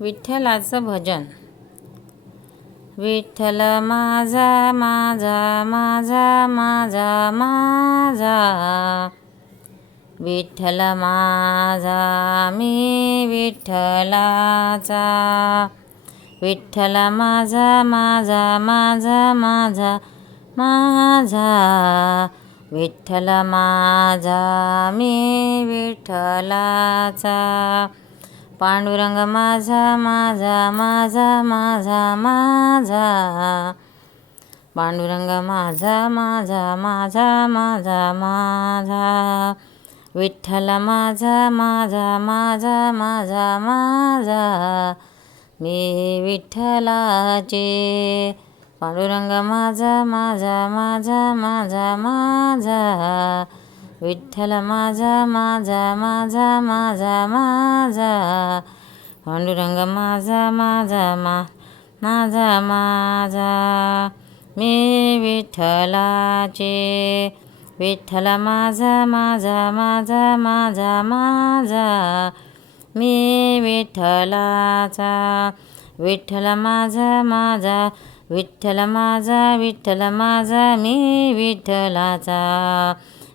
विठ्ठलाचं भजन. विठ्ठल माझा माझा माझा माझा माझा. विठ्ठल माझा मी विठ्ठलाचा. विठ्ठल माझा माझा माझा माझा माझा. विठ्ठल माझा मी विठ्ठलाचा. पांडुरंग माझा माझा माझा माझा माझा पांडुरंग माझा माझा माझा माझा माझा विठ्ठल माझा माझा माझा माझा माझा मी विठ्ठलाचे पांडुरंग माझा माझा माझा माझा माझा विठ्ठल माझा माझा माझा माझा माझा. पांडुरंग माझा माझा मा माझा माझा. मी विठ्ठलाचे. विठ्ठल माझा माझा माझा माझा माझा. मी विठ्ठलाचा. विठ्ठल माझा माझा. विठ्ठल माझा विठ्ठल माझा. मी विठ्ठलाचा.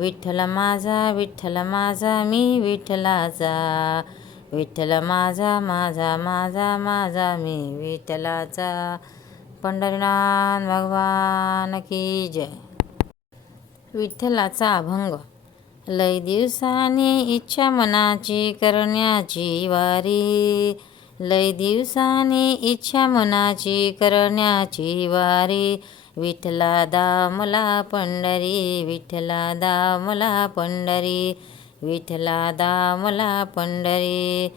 विठ्ठल माझा विठ्ठल माझा मी विठ्ठलाचा. विठ्ठल माझा माझा माझा माझा मी विठ्ठलाचा. पंढरीनाथ भगवान की जय. विठ्ठलाचा अभंग. लय दिवसानी इच्छा मनाची करण्याची वारी. लय दिवसानी इच्छा मनाची करण्याची वारी. विठ्ठला दामला पंढरी विठ्ठला दामला पंढरी विठ्ठला दामला पंढरी.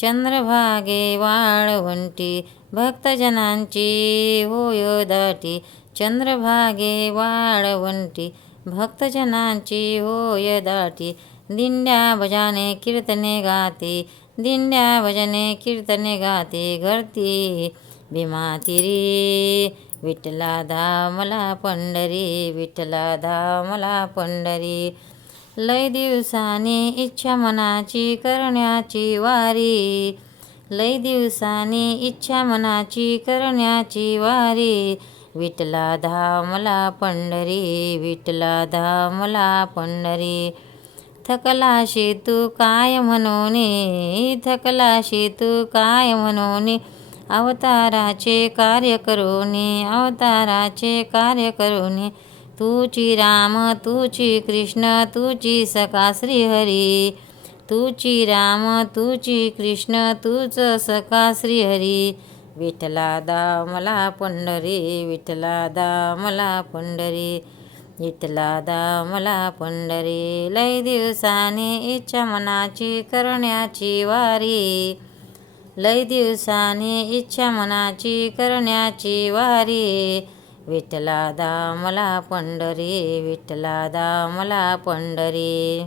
चंद्रभागे वाळवंटी भक्तजनांची होय दाटी चंद्रभागे वाळवंटी भक्तजनांची होय दाटी दिंड्या भजाने कीर्तने गाते दिंड्या भजने कीर्तने गाते घरती भीमातिरी विठ्ठला धामला पंढरी विठ्ठला धामला पंढरी. लय दिवसांनी इच्छा मनाची करण्याची वारी. लय दिवसांनी इच्छा मनाची करण्याची वारी. विठला धामला पंढरी विठला धामला पंढरी. थकला शेतू काय म्हणून थकला शेतू काय म्हणून अवताराचे कार्य करून अवताराचे कार्य करून. तुची राम तुची कृष्ण तुची सखा श्रीहरी. तुची राम तुची कृष्ण तूच सखा श्रीहरी. विठला दामला पंढरी विठला दामला पंढरी. विठला दामला पंढरी लय दिवसाने इच्छा मनाची करण्याची वारी. लय दिवसाने इच्छा मनाची करण्याची वारी. विठ्ठला दामला पंढरी विठ्ठला दामला पंढरी.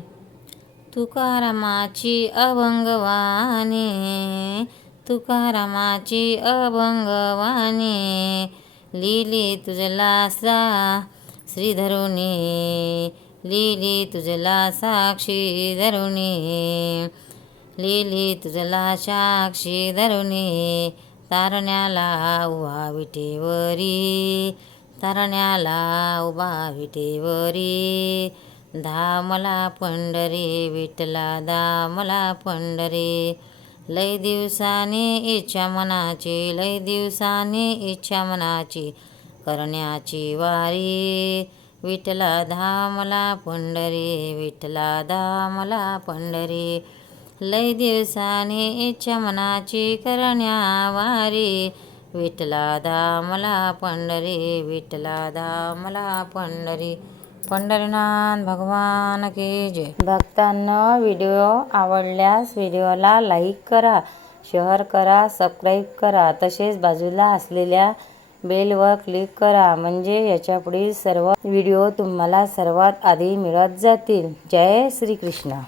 तुकारामाची अभंगवाणी तुकारामाची अभंगवाणी. लिली तुझला सा श्रीधरुणी लिली तुझला साक्षी धरुणी लिली तुझला साक्षी धरुणी तारण्याला उभा विटेवरी तारण्याला उभा विटेवरी. धामला पंढरी विठला धामला पंढरी. लय दिवसाने इच्छा मनाची लय दिवसाने इच्छा मनाची करण्याची वारी. विठला धामला पंढरी विठला धामला पंढरी. लय दिवसाने इच्छा मनाची करण्या वारी. विठला धामला पंढरी विठला धामला पंढरी. पंढरीनाथ भगवान की जय. भक्तांना व्हिडिओ आवडल्यास व्हिडिओला लाईक करा शेअर करा सबस्क्राईब करा. तसेच बाजूला असलेल्या बेलवर क्लिक करा म्हणजे याच्यापुढील सर्व व्हिडिओ तुम्हाला सर्वात आधी मिळत जातील. जय श्रीकृष्ण.